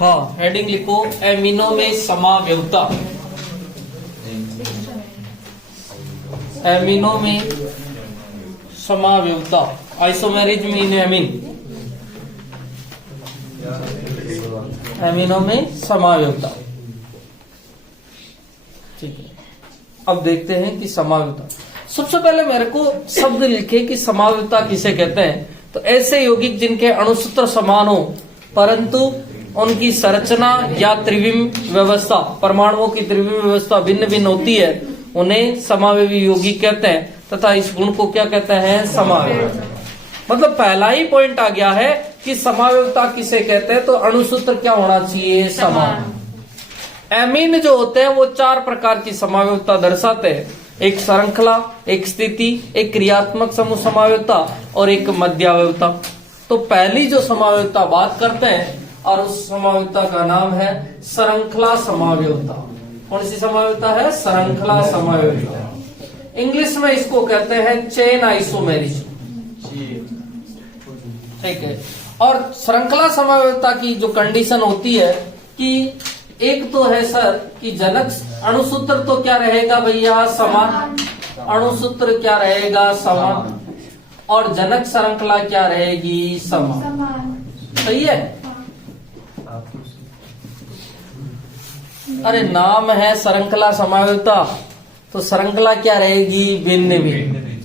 हाँ, हेडिंग लिखो, एमिनो में समावयवता। एमिनो में समावयवता, आइसोमेरिज्म इन एमीन। एमिनो में समावयवता। ठीक है, अब देखते हैं कि समावयवता। सबसे पहले मेरे को शब्द लिखे कि समावयवता किसे कहते हैं। तो ऐसे यौगिक जिनके अणुसूत्र समान हो परंतु उनकी संरचना या त्रिविम व्यवस्था, परमाणुओं की त्रिविम व्यवस्था भिन्न भिन्न होती है, उन्हें समावयवी यौगिक कहते हैं तथा इस गुण को क्या कहते हैं, समावयव। मतलब पहला ही पॉइंट आ गया है कि समावयवता किसे कहते हैं, तो अणुसूत्र क्या होना चाहिए, समान। एमीन जो होते हैं वो 4 प्रकार की समावयवता दर्शाते हैं, एक श्रृंखला, एक स्थिति, एक क्रियात्मक समूह समावयवता और एक मध्यावयवता। तो पहली जो समावयवता बात करते हैं और उस समावयवता का नाम है श्रृंखला समावयवता। कौन सी समावयवता है, श्रृंखला समावयवता। इंग्लिश में इसको कहते हैं चेन आइसोमेरिज्म। ठीक है, और श्रृंखला समावयवता की जो कंडीशन होती है कि एक तो है सर कि जनक अणुसूत्र तो क्या रहेगा भैया, समान। अणुसूत्र क्या रहेगा, समान, और जनक श्रृंखला क्या रहेगी, समान। सही है। अरे नाम है श्रृंखला समावयवता, तो श्रृंखला क्या रहेगी, भिन्न भिन्न।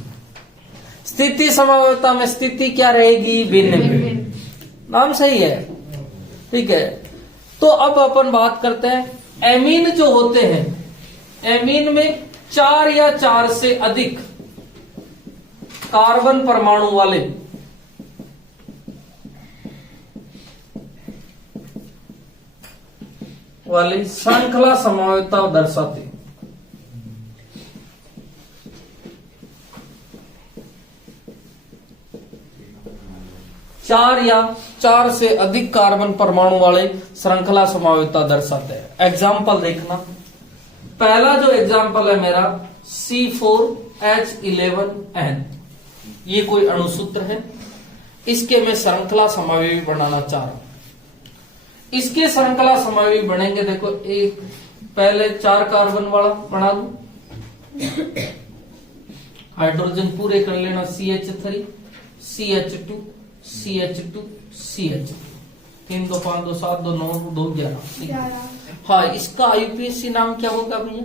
स्थिति समावयवता में स्थिति क्या रहेगी, भिन्न भिन्न। नाम सही है। ठीक है, तो अब अपन बात करते हैं एमीन जो होते हैं। एमीन में 4 या 4 से अधिक कार्बन परमाणु वाले श्रृंखला समावयवता दर्शाते हैं। चार या 4 से अधिक कार्बन परमाणु वाले श्रृंखला समावयवता दर्शाते हैं। एग्जाम्पल देखना, पहला जो एग्जाम्पल है मेरा C4H11N, ये कोई अणुसूत्र है, इसके मैं श्रृंखला समावयवी बनाना चाह रहा हूं। इसके श्रृंखला समावयवी बनेंगे, देखो एक पहले 4 कार्बन वाला बना दू, हाइड्रोजन पूरे कर लेना, CH3 CH2 CH2 CH2, 3 2 5 2 7 2 9 2 11। हाँ, इसका IUPAC नाम क्या होगा भैया,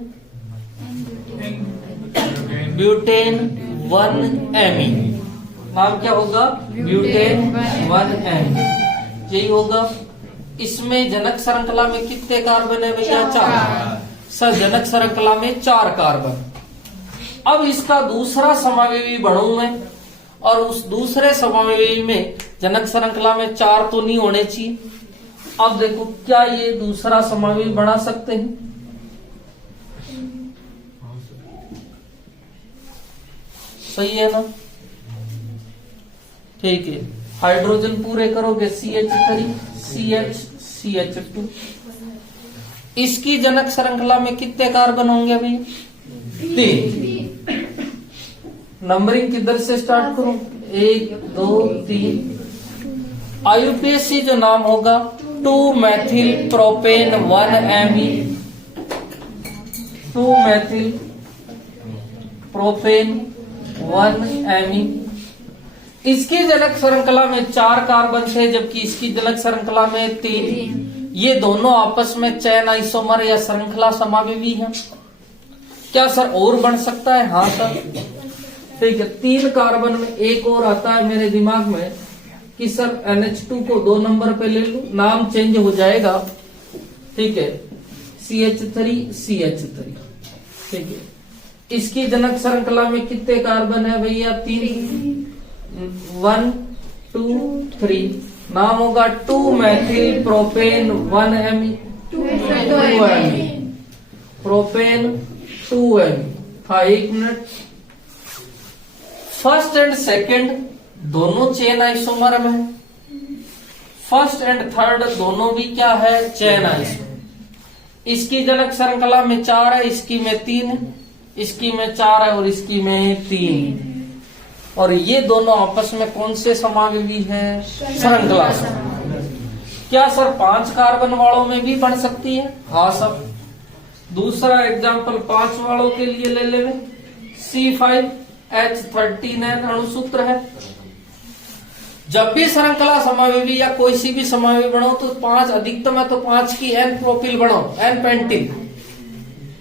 ब्यूटेन 1-ame। नाम क्या होगा, ब्यूटेन 1-ame, यही होगा। इसमें जनक श्रृंखला में कितने कार्बन है भैया, 4। सर जनक श्रृंखला में 4 कार्बन। अब इसका दूसरा समावयवी बढ़ू मैं, और उस दूसरे समावयवी में जनक श्रृंखला में 4 तो नहीं होने चाहिए। अब देखो क्या ये दूसरा समावयवी बना सकते हैं, सही है ना। ठीक है, हाइड्रोजन पूरे करोगे, CH3 CH CH2। इसकी जनक श्रृंखला में कितने कार्बन होंगे भाई, 3। नंबरिंग किधर से स्टार्ट करूं, 1 2 3। IUPAC जो नाम होगा 2-methyl propane 1-ame, 2-methyl propane 1-ame। इसकी जनक श्रृंखला में 4 कार्बन थे, जबकि इसकी जनक श्रृंखला में 3। ये दोनों आपस में चैन आइसोमर या श्रृंखला समावयवी हैं। क्या सर और बन सकता है, हाँ सर। ठीक है, 3 कार्बन में एक और आता है मेरे दिमाग में कि सर NH2 को 2 नंबर पे ले लूं, नाम चेंज हो जाएगा। ठीक है, CH3 CH3। ठीक है, इसकी जनक श्रृंखला में कितने कार्बन है भैया, 3। 1 2 3। नाम होगा 2-methyl propane 1-ame, 2-ame, propane 2-ame। हाँ, 1 मिनट। फर्स्ट एंड सेकंड दोनों चेन आइसोमर में, फर्स्ट एंड थर्ड दोनों भी क्या है, चेन आइसोमर। इसकी जनक श्रृंखला में 4 है, इसकी में 3 है, इसकी में 4 है और इसकी में 3। और ये दोनों आपस में कौन से समावयवी है, श्रृंखला समावयवी। क्या सर 5 कार्बन वालों में भी बन सकती है? हाँ सर। दूसरा एग्जाम्पल 5 वालों के लिए ले लेंगे। C5H13N अणुसूत्र है। जब भी श्रृंखला समावेवी या कोई सी भी समावेवी बनाओ तो 5 अधिकतम है तो 5 की N प्रोपिल बनाओ, N पेंटिन।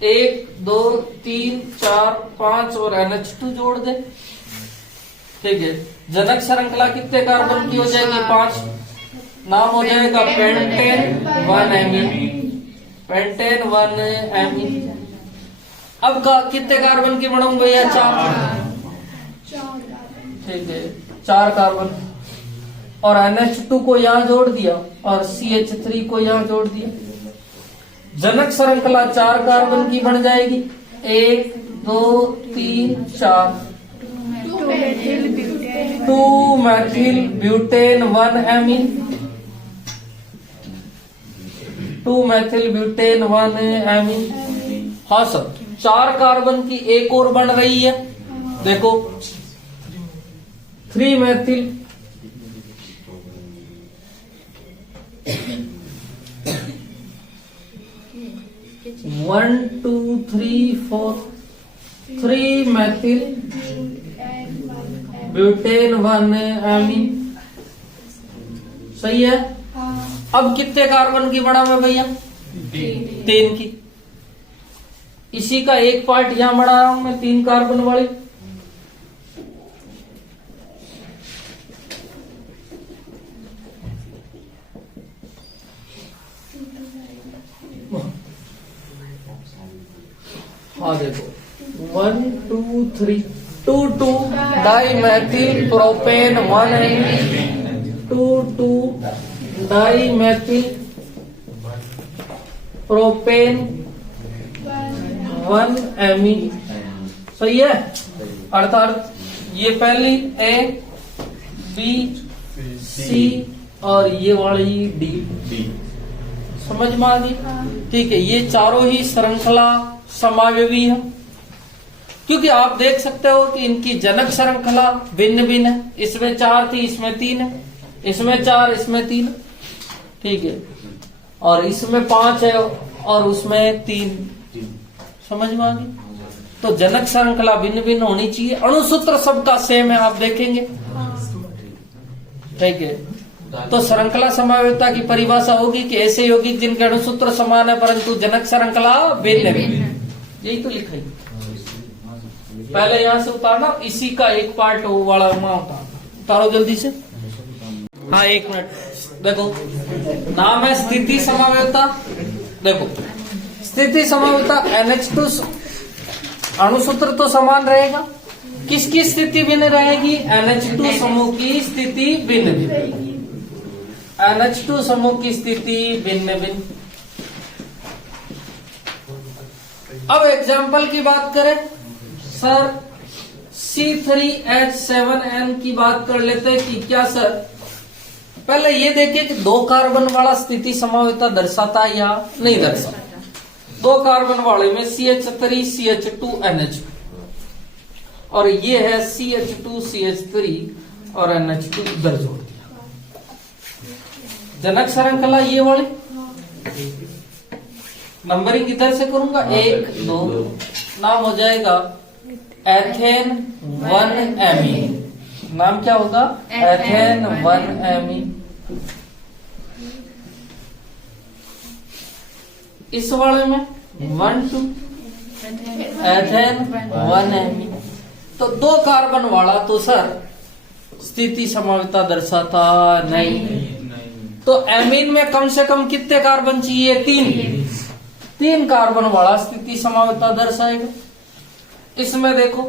1 2 3 4 5 और NH2 जोड़ दे। ठीक है। जनक श्रृंखला कितने कार्बन की हो जाएगी? 5। नाम हो जाएगा पेंटेन 1 पेंटेन 1 अब कितने कार्बन की बनाऊंगा भैया? 4। ठीक है, 4 कार्बन। और NH2 को यहां जोड़ दिया और CH3 को यहां जोड़ दिया। जनक श्रृंखला 4 कार्बन की बन जाएगी। 1 2 3 4। 2 Maithil butane 1 amine. 2 Maithil butane 1 amine. हाँ सर, 4 कार्बन की एक और बन रही है। देखो 3 मैथिल 1 2 3 4 3 मैथिल ब्यूटेन 1 एमीन। सही है। अब कितने कार्बन की बना हुआ भैया? 3 की। इसी का एक पार्ट यहां बना रहा हूं मैं, 3 कार्बन वाली। हाँ देखो 1 2 3 2 2 di methyl propane 1 amine. 2 2 di methyl propane 1 amine. सही है। अर्थात ये पहली A B C और ये वाली D। समझ में आ गई? ठीक है। ये चारों ही श्रृंखला समावेवी है, क्योंकि आप देख सकते हो कि इनकी जनक श्रृंखला भिन्न भिन्न है। इसमें 4 थी, इसमें 3 है। इसमें 4, इसमें 3। ठीक है। और इसमें 5 है और उसमें 3। समझ में आ गई? तो जनक श्रृंखला भिन्न भिन्न होनी चाहिए। अणुसूत्र सबका सेम है, आप देखेंगे। ठीक है। तो श्रृंखला समावेशिता की परिभाषा होगी कि ऐसे यौगिक जिनके अणुसूत्र समान है परंतु जनक श्रृंखला भिन्न भिन्न। यही तो लिखा है। पहले यहां से उतारना, इसी का एक पार्ट वो वाला उतारो जल्दी से। हाँ 1 मिनट। देखो नाम है स्थिति समावेशिता। देखो स्थिति समावेशिता NH2 अणुसूत्र तो समान रहेगा। किसकी स्थिति भिन्न रहेगी? NH2 समूह की स्थिति भिन्न भिन्न। NH2 समूह की स्थिति भिन्न भिन्न। अब एग्जाम्पल की बात करें सर, C3H7N की बात कर लेते हैं कि क्या सर, पहले ये देखिए कि 2 कार्बन वाला स्थिति समावेशिता दर्शाता है या नहीं दर्शाता। 2 कार्बन वाले में CH3 CH2 NH और ये है CH2 CH3 और NH2 इधर जोड़ दिया। जनक श्रृंखला ये वाली नंबरिंग इधर से करूंगा 1 2। नाम हो जाएगा एथेन 1 एमीन। नाम क्या होगा? Ethane 1 amine. इस वाले में 1 2 एथेन 1 एमीन। तो 2 कार्बन वाला तो सर स्थिति समावेशिता दर्शाता नहीं। तो एमीन में कम से कम कितने कार्बन चाहिए? 3 कार्बन वाला स्थिति समावेशिता दर्शाएगा। इसमें देखो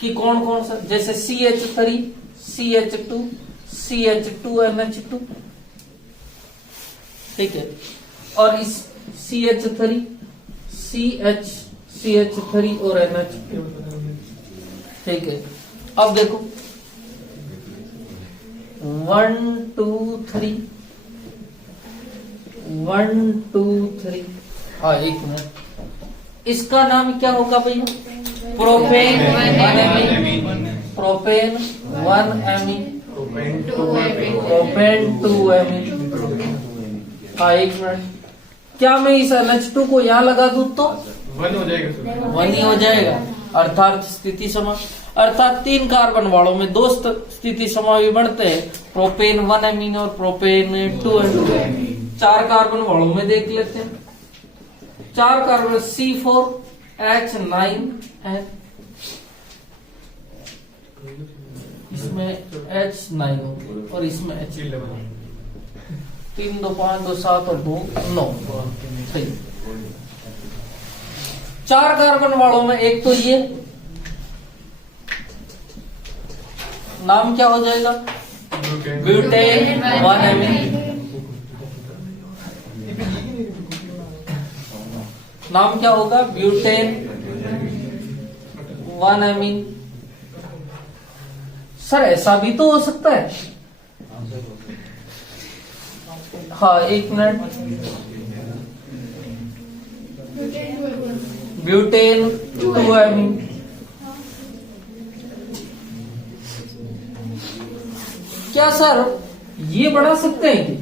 कि कौन कौन सा, जैसे CH3 CH2 CH2 NH2। ठीक है। और इस CH3 CH3 और NH2। ठीक है। अब देखो 1 2 3 1 2 3। हाँ 1 मिनट। इसका नाम क्या होगा भैया? Propane 1 amine. Propane 1 amine. Propane 2 amine. हाँ, एक मिनट, क्या मैं इस NH2 को यहाँ लगा दूं तो 1 हो जाएगा, 1 ही हो जाएगा, अर्थात स्थिति समा, अर्थात 3 कार्बन वालों में 2 स्थिति समावी बनते हैं, प्रोपेन 1 एमीन और प्रोपेन 2 एमीन। 4 कार्बन वालों में देख लेते हैं, 4 कार्बन C4H9 इसमें H9 होंगे और इसमें H11, 3 2 5 2 7 और 2 9, सही। 4 कार्बन वालों में एक तो ये नाम क्या हो जाएगा, ब्यूटेन 1 एमीन, नाम क्या होगा, ब्यूटेन 1 एमीन। सर ऐसा भी तो हो सकता है, हाँ, एक मिनट, ब्यूटेन 2 एमीन, क्या सर ये बढ़ा सकते हैं कि,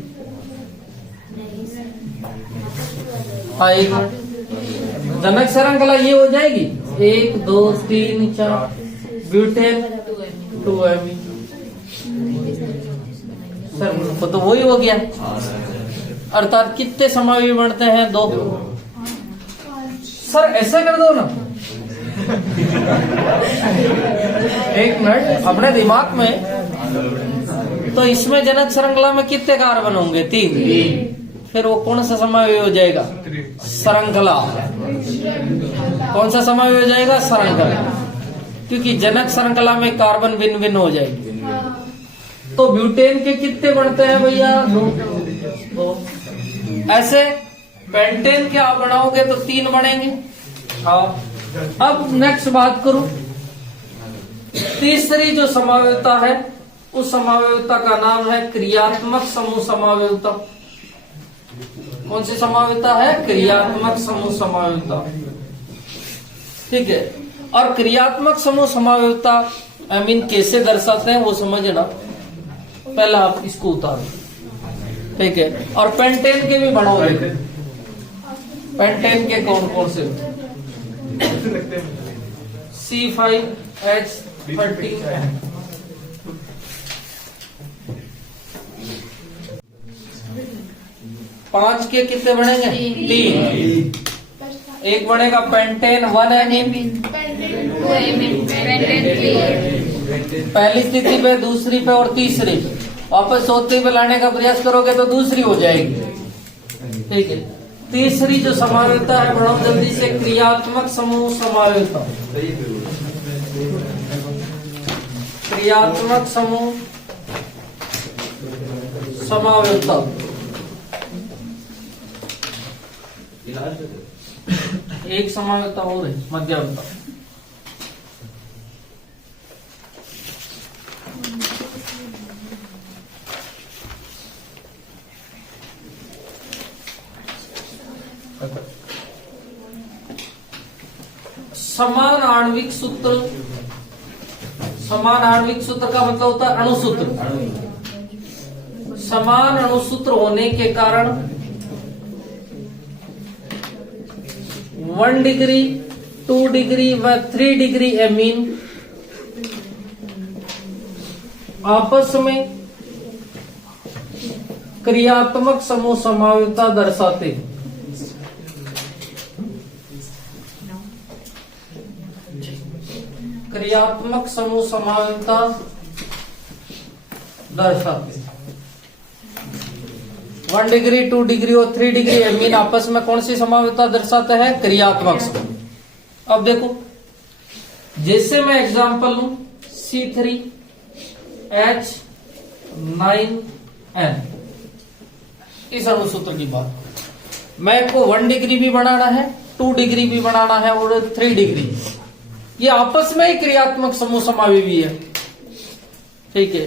हाँ, एक मिनट, जनक श्रृंखला ये हो जाएगी 1 2 3 4, ब्यूटेन 2 एमीन, सर वो तो वही हो गया, अर्थात कितने समावी बनते हैं, 2। सर ऐसा कर दो ना, एक मिनट, अपने दिमाग में, तो इसमें जनक श्रृंखला में कितने कार्बन होंगे, 3, फिर वो कौन सा समावी हो जाएगा, श्रृंखला, कौन सा समावी हो जाएगा, श्रृंखला, क्योंकि जनक श्रृंखला में कार्बन भिन्न भिन्न हो जाएगी। तो ब्यूटेन के कितने बनते हैं भैया, 2। ऐसे पेंटेन के आप बनाओगे तो 3 बनेंगे, हाँ। अब नेक्स्ट बात करूं, तीसरी जो समावेयता है उस समावेयता का नाम है क्रियात्मक समूह समावेयता। कौन सी समावेयता है, क्रियात्मक समूह समावेयता, ठीक है। और क्रियात्मक समूह समावेयता एमीन कैसे दर्शाते हैं वो समझना, पहला आप इसको उतारो, ठीक है। और पेंटेन के भी बनाओगे, पेंटेन के कौन कौन से, C5H13, 5 के कितने बनेंगे, 3। एक बनेगा पेंटेन 1 एमीन, पहली स्थिति पे, दूसरी पे और तीसरी पे, वापस चौथी पे लाने का प्रयास करोगे तो दूसरी हो जाएगी, ठीक है। तीसरी जो समावेयता है, बढ़ाओ जल्दी से, क्रियात्मक समूह समावेयता, क्रियात्मक समूह समावेयता। एक समावेयता हो रही, मध्यावता, समान आणविक सूत्र, समान आणविक सूत्र का मतलब होता है अणुसूत्र, समान अणुसूत्र होने के कारण 1 डिग्री 2 डिग्री व 3 डिग्री एमीन आपस में क्रियात्मक समूह समावेयता दर्शाते हैं। क्रियात्मक समूह समावेयता दर्शाते हैं। 1 डिग्री 2 डिग्री और 3 डिग्री एमीन आपस में कौन सी समावेयता दर्शाते हैं, क्रियात्मक समूह। अब देखो, जैसे मैं एग्जांपल लूं, C3H9N, इस अणुसूत्र की बात, मैं को 1 डिग्री भी बनाना है, 2 डिग्री भी बनाना है और 3 डिग्री, ये आपस में ही क्रियात्मक समूह समावी भी है, ठीक है।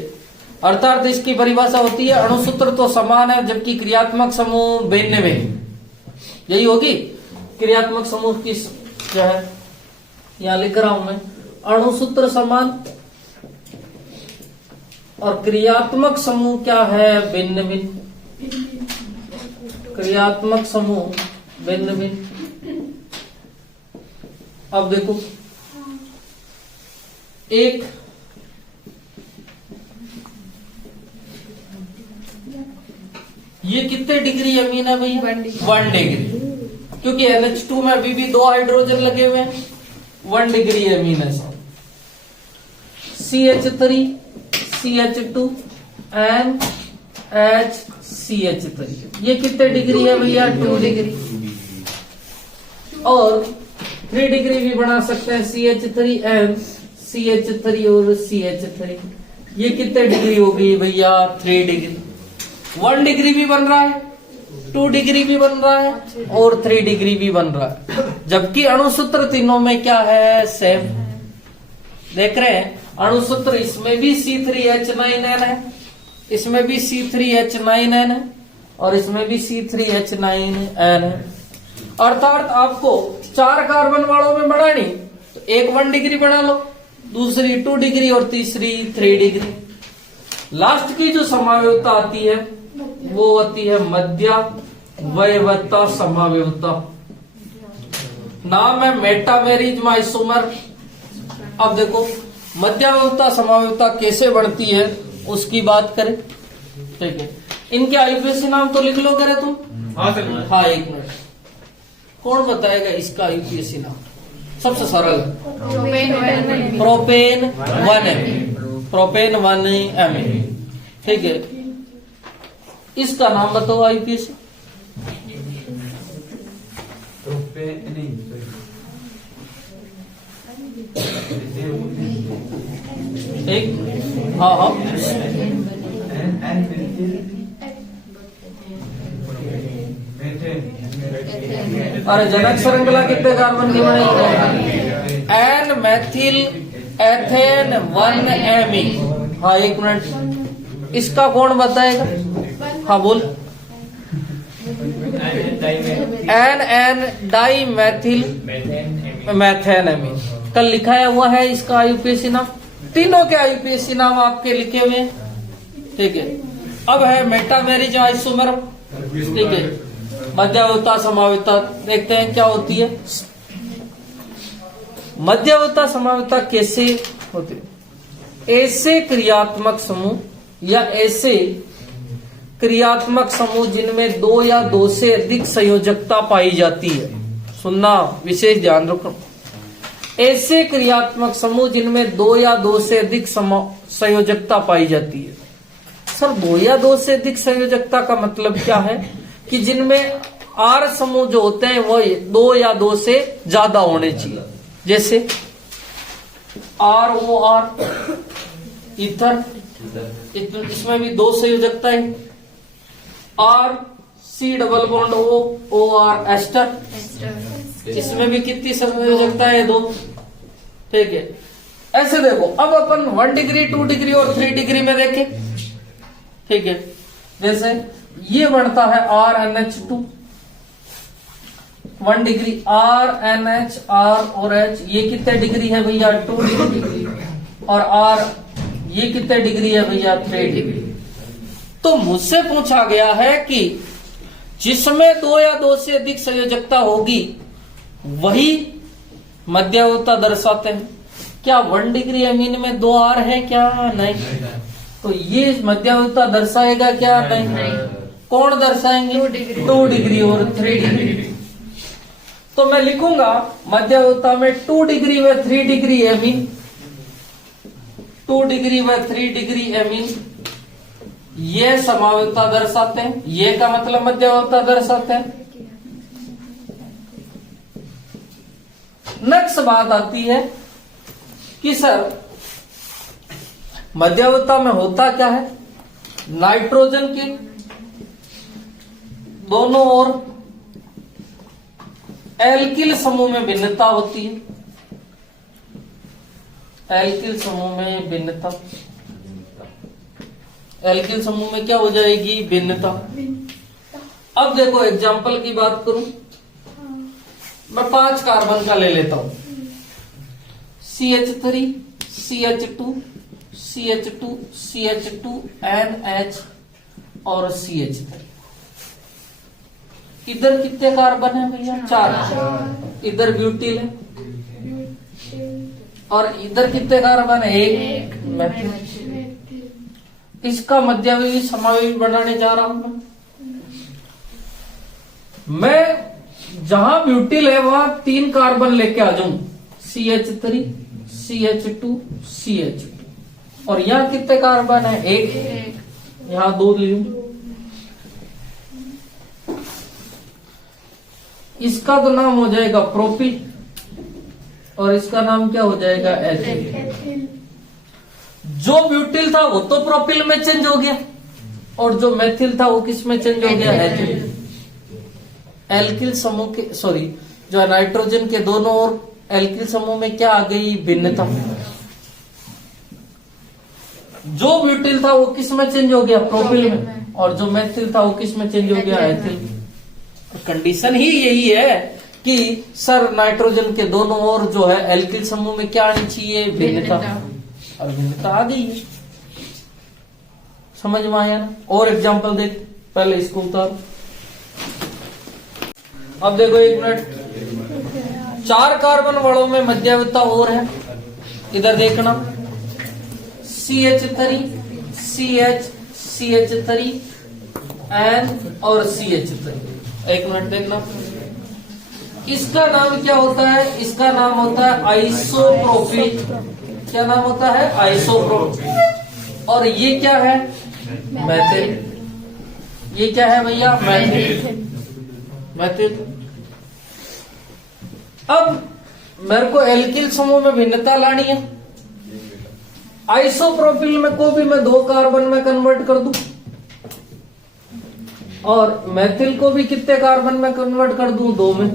अर्थात इसकी परिभाषा होती है, अणुसूत्र तो समान है जबकि क्रियात्मक समूह भिन्न भिन्न, यही होगी क्रियात्मक समूह की जो है, यहां लिख रहा हूं मैं, अणुसूत्र समान और क्रियात्मक समूह क्या है, भिन्न भिन्न। क्रियात्मक समूह भिन्न भिन्न। अब देखो, एक ये कितने डिग्री अमीन है भैया? 1 डिग्री, क्योंकि NH2 में अभी भी 2 हाइड्रोजन लगे हुए हैं। 1 डिग्री अमीन है सब। CH3 CH2 NHCH3 ये कितने डिग्री है भैया? 2 डिग्री। और 3 डिग्री भी बना सकते हैं, CH3 CH3 और CH3। ये कितने डिग्री हो गई भैया? 3 डिग्री। 1 डिग्री भी बन रहा है, 2 डिग्री भी बन रहा है और 3 डिग्री भी बन रहा है, जबकि अणुसूत्र तीनों में क्या है? सेम। देख रहे हैं अणुसूत्र, इसमें भी C3H9N है, इसमें भी C3H9N है और इसमें भी C3H9N है। अर्थात आपको 4 कार्बन वालों में बढ़ानी तो एक 1 डिग्री बना लो, दूसरी 2 डिग्री और तीसरी 3 डिग्री। लास्ट की जो समावयवता आती है वो आती है मध्यावयवता समावयवता। नाम है मेटामेरिज्म आइसोमर। अब देखो मध्यावयवता समावयवता कैसे बढ़ती है उसकी बात करें, ठीक है। इनके आईपीएसी नाम तो लिख लो करे तुम? हाँ 1 मिनट, कौन बताएगा इसका आईपीएसी नाम? सबसे सरल, प्रोपेन 1 प्रोपेन 1 ठीक है। इसका नाम बताओ आईपीएसी। एक हाँ हाँ अरे जनक श्रृंखला कितने कार्बन की बनेगी? एन मैथिल एथेन 1 हाँ 1 मिनट, इसका कौन बताएगा? हाँ बोल। N di methyl methane amine. कल लिखाया हुआ है इसका आईयूपीएसी नाम। तीनों के आईयूपीएसी नाम आपके लिखे हुए हैं, ठीक है। अब है मेटामेरिज्म आइसोमर, ठीक है। मध्यावयवता समावयवता देखते हैं क्या होती है। मध्यावयवता समावयवता कैसे होती है? ऐसे क्रियात्मक समूह या ऐसे क्रियात्मक समूह जिनमें 2 या 2 से अधिक संयोजकता पाई जाती है। सुनना, विशेष ध्यान रखो। ऐसे क्रियात्मक समूह जिनमें 2 या 2 से अधिक संयोजकता पाई जाती है। सर 2 या 2 से अधिक संयोजकता का मतलब क्या है? कि जिनमें R समूह जो होते हैं वो 2 या 2 से ज्यादा होने चाहिए। जैसे ROR ईथर, इसमें भी 2 संयोजकता है। RC double bond OR ester, इसमें भी कितनी संयोजकता है? 2, ठीक है। ऐसे देखो, अब अपन 1 डिग्री 2 डिग्री और 3 डिग्री में देखें, ठीक है। जैसे ये बनता है RNH2 1 डिग्री, RNH R और H ये कितने डिग्री है भैया? 2 डिग्री। और R ये कितने डिग्री है भैया? 3 डिग्री। तो मुझसे पूछा गया है कि जिसमें 2 या 2 से अधिक संयोजकता होगी वही मध्यावयवता दर्शाते हैं। क्या 1 डिग्री अमीन में 2 R है क्या? नहीं। तो ये मध्यावयवता दर्शाएगा क्या? नहीं। कौन दर्शाएंगे? 2 डिग्री और 3 डिग्री। तो मैं लिखूंगा मध्यावयवता में 2 डिग्री व 3 डिग्री अमीन, 2 डिग्री व 3 डिग्री अमीन ये समावयवता दर्शाते हैं। ये का मतलब मध्यावयवता दर्शाते हैं। नेक्स्ट बात आती है कि सर मध्यावयवता में होता क्या है? नाइट्रोजन के दोनों ओर एल्किल समूह में भिन्नता होती है। एल्किल समूह में भिन्नता, एल्किल समूह में क्या हो जाएगी? भिन्नता। अब देखो एग्जाम्पल की बात करूं, मैं 5 कार्बन का ले लेता हूं। CH3 CH2 CH2 CH2 NH और CH3। इधर कितने कार्बन है भैया? 4। इधर ब्यूटिल है और इधर कितने कार्बन है? 1 मेथिल। इसका मध्यावधि समावेश बनाने जा रहा हूं मैं जहां ब्यूटिल है वहां 3 कार्बन लेके आ जाऊं, CH3 CH2 CH2 और यहाँ कितने कार्बन है? 1। यहाँ 2 लूं। इसका तो नाम हो जाएगा प्रोपिल और इसका नाम क्या हो जाएगा? एथिल। जो ब्यूटिल था वो तो प्रोपिल में चेंज हो गया और जो मेथिल था वो किस में चेंज हो गया? एथिल। एल्किल समूह के जो नाइट्रोजन के दोनों ओर एल्किल समूह में क्या आ गई? भिन्नता। जो ब्यूटिल था वो किस में चेंज हो गया? प्रोपिल में। और जो मेथिल था वो किस में चेंज हो गया? एथिल। कंडीशन ही यही है कि सर नाइट्रोजन के दोनों ओर जो है एल्किल समूह में क्या आनी चाहिए? भिन्नता। और भिन्नता आ गई है। समझ में आया ना? और एग्जांपल देख, पहले इसको उतार। अब देखो 1 मिनट। 4 कार्बन वालों में मध्यावधता और है। इधर देखना CH3 CH CH3 N और CH3। 1 मिनट देखना। इसका नाम क्या होता है? इसका नाम होता है आइसोप्रोपिल। क्या नाम होता है? आइसोप्रोपिल। और ये क्या है? मेथिल। ये क्या है भैया? मेथिल। मेथिल। अब मेरे को एल्किल समूह में भिन्नता लानी है। आइसोप्रोपिल में को भी मैं 2 कार्बन में कन्वर्ट कर दूं और मेथिल को भी कितने कार्बन में कन्वर्ट कर दूं? 2 में।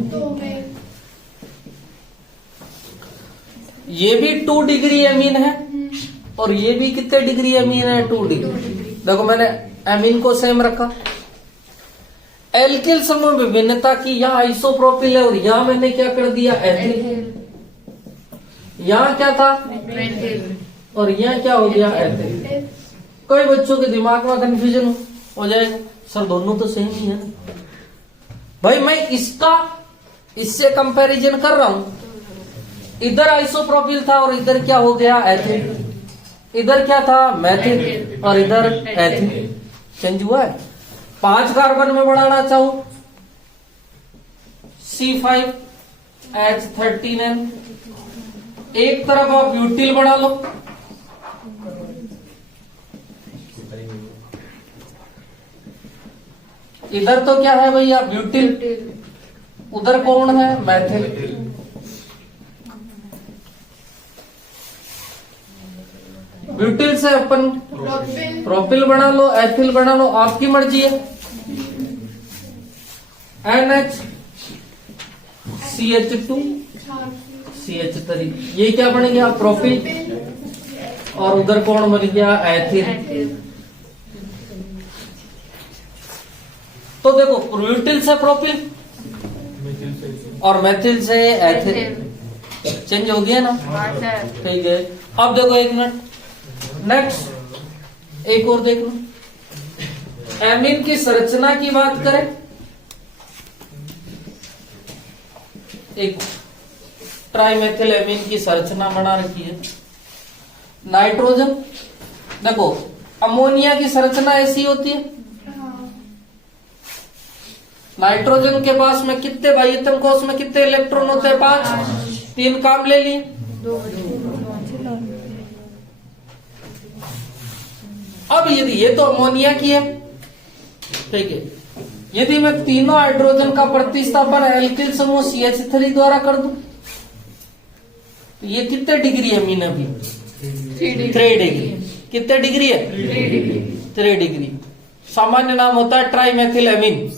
ये भी 2 डिग्री एमीन है और ये भी कितने डिग्री एमीन है? 2 डिग्री। देखो मैंने एमीन को सेम रखा। एल्किल समूह में भिन्नता की, यहाँ आइसोप्रोपिल है और यहाँ मैंने क्या कर दिया? एथिल। यहाँ क्या था? और यहाँ क्या हो गया? एथिल। कोई बच्चों के दिमाग में कंफ्यूजन हो जाएगा, सर दोनों तो सेम ही है भाई। मैं इससे कंपैरिजन कर रहा हूं। इधर आइसोप्रोपिल था और इधर क्या हो गया? एथिल। इधर क्या था? मेथिल और इधर एथिल। चेंज हुआ है। 5 कार्बन में बढ़ाना चाहो C5H13N। एक तरफ आप ब्यूटिल बना लो, इधर तो क्या है भैया? ब्यूटिल। उधर कौन है? मेथिल। ब्यूटिल से अपन प्रोपिल बना लो, एथिल बना लो, आपकी मर्जी है। NH CH2 CH3। ये क्या बन गया? प्रोपिल। और उधर कौन बन गया? एथिल। तो देखो ब्यूटिल से प्रोपिल और मेथिल से एथिल चेंज हो गया ना? ठीक है। अब देखो 1 मिनट। नेक्स्ट एक और देख लो। एमीन की संरचना की बात करें, एक ट्राइमेथिल एमीन की संरचना बना रखी है। नाइट्रोजन, देखो अमोनिया की संरचना ऐसी होती है। नाइट्रोजन के पास में कितने बाह्यतम कोश में कितने इलेक्ट्रॉन होते हैं? 5। 3 काम ले लिए। अब यदि ये तो अमोनिया की है, ठीक है, यदि मैं तीनों हाइड्रोजन का प्रतिस्थापन एल्किल समूह CH3 द्वारा कर दूं तो ये कितने डिग्री अमीन है? अभी 3 डिग्री। कितने डिग्री है? 3 डिग्री। सामान्य नाम होता है ट्राइमेथिल एमीन।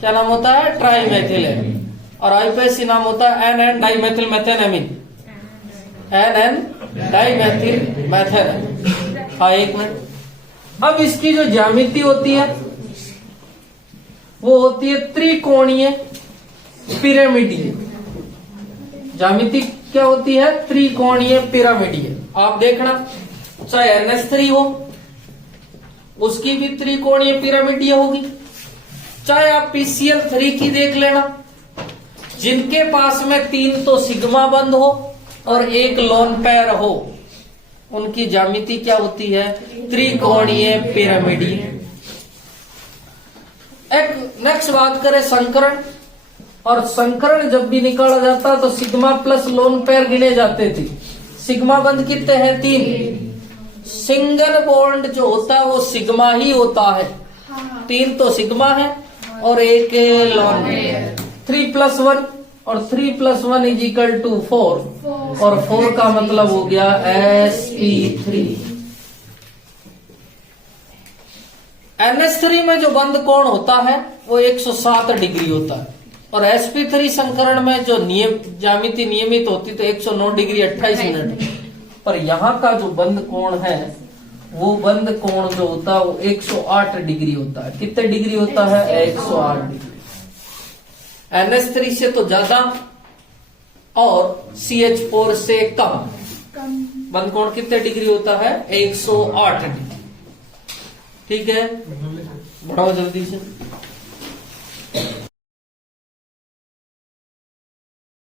क्या नाम होता है? ट्राइमेथिल एमीन। और आईपीएसी नाम होता है NN dimethyl methane amine. NN dimethyl methane. हाँ 1 मिनट। अब इसकी जो ज्यामिति होती है वो होती है त्रिकोणीय पिरामिडीय। ज्यामिति क्या होती है? त्रिकोणीय पिरामिडीय। आप देखना चाहे NH3 हो उसकी भी त्रिकोणीय पिरामिडीय होगी। चाहे आप PCl3 की देख लेना, जिनके पास में 3 तो सिग्मा बंध हो और 1 लोन पेयर हो, उनकी ज्यामिति क्या होती है? त्रिकोणीय पिरामिडीय। एक नेक्स्ट बात करें संकरण, और संकरण जब भी निकाला जाता तो सिग्मा प्लस लोन पेयर गिने जाते थे। सिग्मा बंध कितने हैं? 3। सिंगल बॉन्ड जो होता है वो सिग्मा ही होता है। 3 तो सिग्मा है और 1 लोन पेयर। 3+1 और 3+1 इज इक्वल टू 4 और 4 का मतलब हो गया sp3। NH3 में जो बंध कोण होता है वो 107 डिग्री होता है, और sp3 संकरण में जो ज्यामिति नियमित होती तो 109 डिग्री 28 मिनट। पर यहाँ का जो बंध कोण है वो बंध कोण जो होता है वो 108 डिग्री होता है। कितने डिग्री होता है? 108 डिग्री। NH3 से तो ज्यादा और CH4 से कम। बंध कोण कितने डिग्री होता है? 108 डिग्री। ठीक है, बढ़ाओ जल्दी से।